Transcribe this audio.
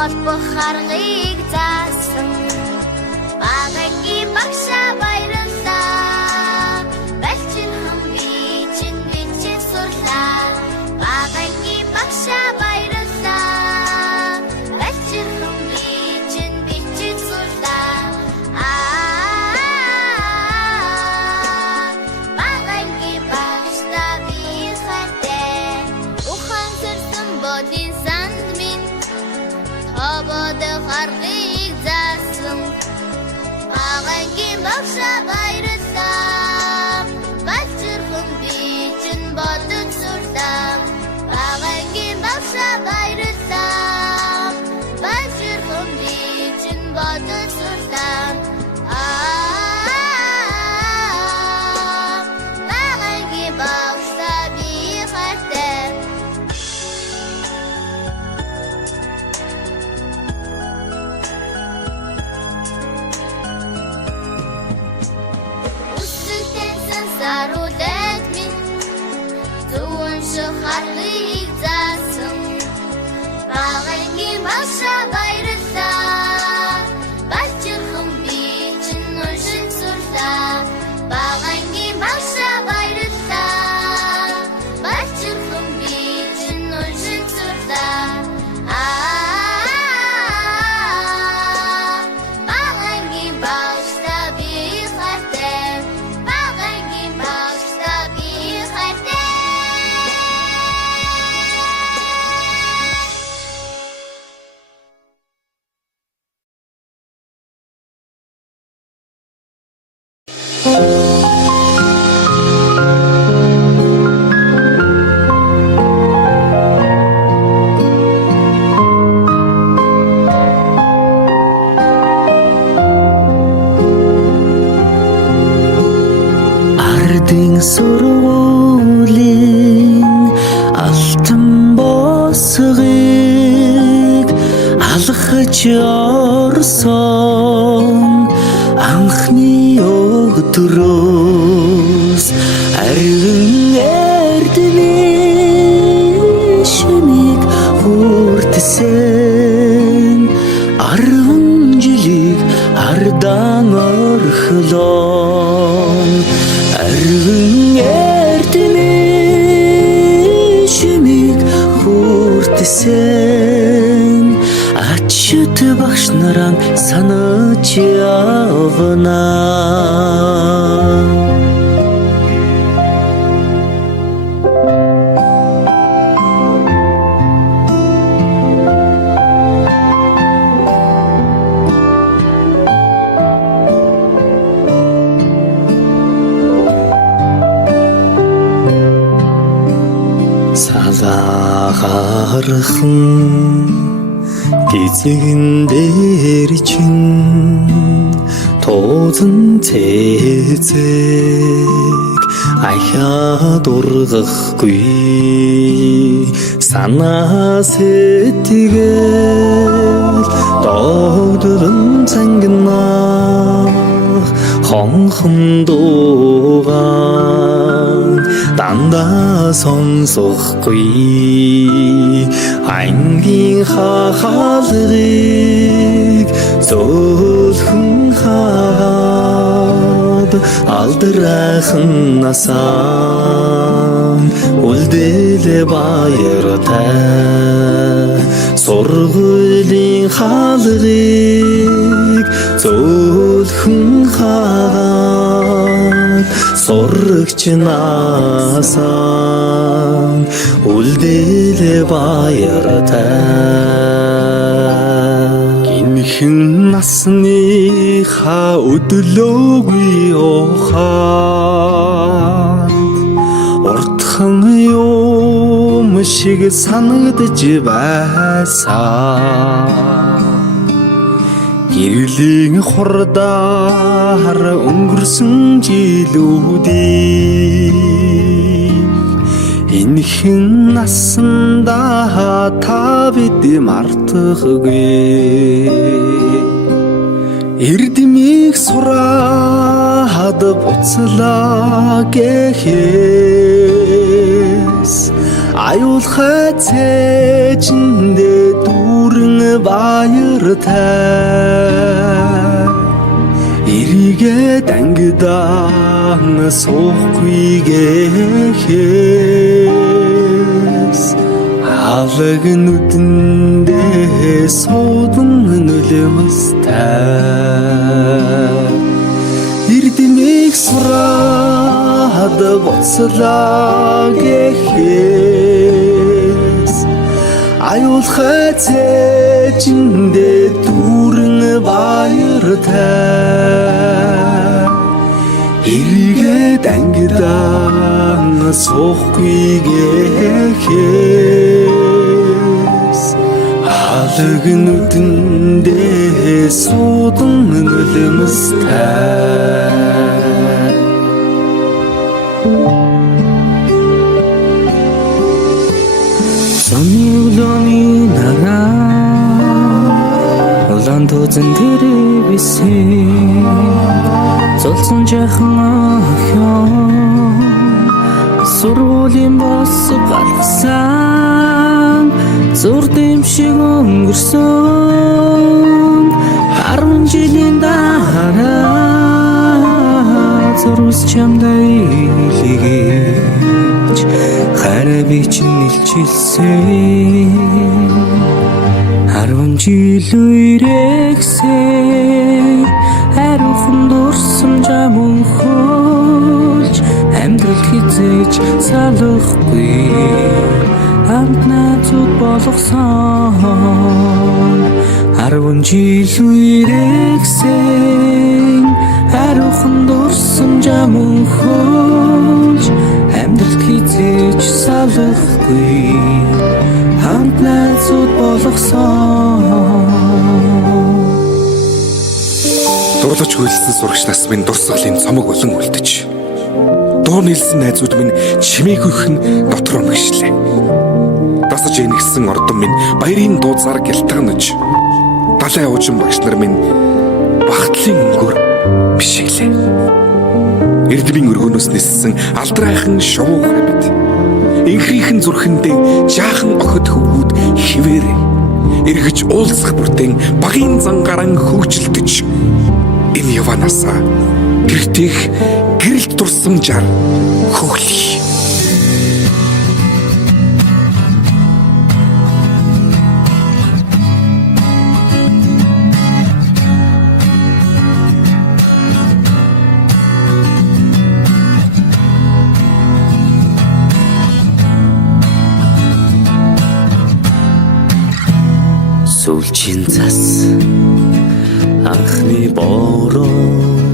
холбох аргыг заасан багагийн багшаа баярлалаа балчин хам би чинь сурлаа багагийн багшаа баярлалаа балчин хам би чинь сурлаа багагийн багшаа би хайртай ухан сэрсэн бодин санд минь Обод харгийг заасан багагийн багшаа баярлалаа балчирхан би чинь бодож сурлаа багагийн багшаа баярлалаа балчирхан би чинь бодож сурлаа багагийн багшаа би хайртай Сарулет минь зүүн шахарыг заасан багагийн багшаа баярлалаа балчирхан би чинь уншин сурлаа багагийн багшаа баярлалаа балчирхан би чинь уншин сурлаа багагийн багшаа би хайртай Ардын сургуулийн алтан босгыг алхаж орсон анхны өдрөөс арвин эрдмийн шимийг хүртсэн 10 жилиг ардан орхлон арвин эрдмийн шимийг хүртсэн ачт багш нараа санаж явна салаагархан эцэгэн дээр чинь тоозон цэцэг ахаад ургахгүй санаа сэтгэл догдолн цангинах хонхон дуугаан дандаа сонсохгүй ангийн хахалгыг зөөлхөн хаад алдрайхан насаа үлдээлэ баяртай сургуулийн хаалгыг зөөлхөн хаад сурагч насаа үлдээлэ баяртай гинхэн насныхаа өдлөөгүй ухаан уртхан юм шиг санагдж байсан гэрлийн хурдаар өнгөрсөн жилүүдийг энэхэн насанда та бид мартахгүй эрдмийг сураад буцлаа гэхээс аюулхай цээжиндээ дүүрэн баяртай эрийгээ дангидаан суухгүйгээс алаг нүдэндээ суудан нөлөөстэй эрдэмийг сураад боцлаа гэхээс аюулхай цээжиндээ дүүрэн баяртай эрийгээ дангидаан суухгүйгээс алаг нүдэндээ суудан нөлөөстэй Сонирхлооны нараа улаан тузан тэрэг бисэн золсон жахан охин сургуулийн босоо галгасан зур дэвшиг өнгөрсөн 10 жилийн дараа зурвас чамдаа илгээж хараа би чинь илчилсэн 10 жил үрэгсээ хариухан дурсан жамун хөлж амьдрал хизээж салахгүй хамт найзууд болгосон 10 жил үрэгсээ хариухан дурсан жамун хөлж амьдрал хизээж салахгүй хамт найзууд болгосон Дурлаж хөлсөн сурагчнаас минь дурсгалын цомог болон үлдэж дуу нийлсэн найзууд минь чимээгүйхэн дотроо мэгшлээ. Дасаж энэгсэн ордон минь баярын дууцаар гялтганаж далай уужин багш нар минь багтлын өнгөөр бишиглээ. Эрдмийн өргөнөөс ниссэн алдрайхан шувуу харбит инхрийнхэн зүрхэндээ жаахан охид хөвгүүд хിവэрэ эргэж уулзах бүртэн багийн зангаран хөгжилдөж энэ яванасаа гэртэх гэрэлт дурсамжаар хөглөе. Сүүлчийн цас анхны бороо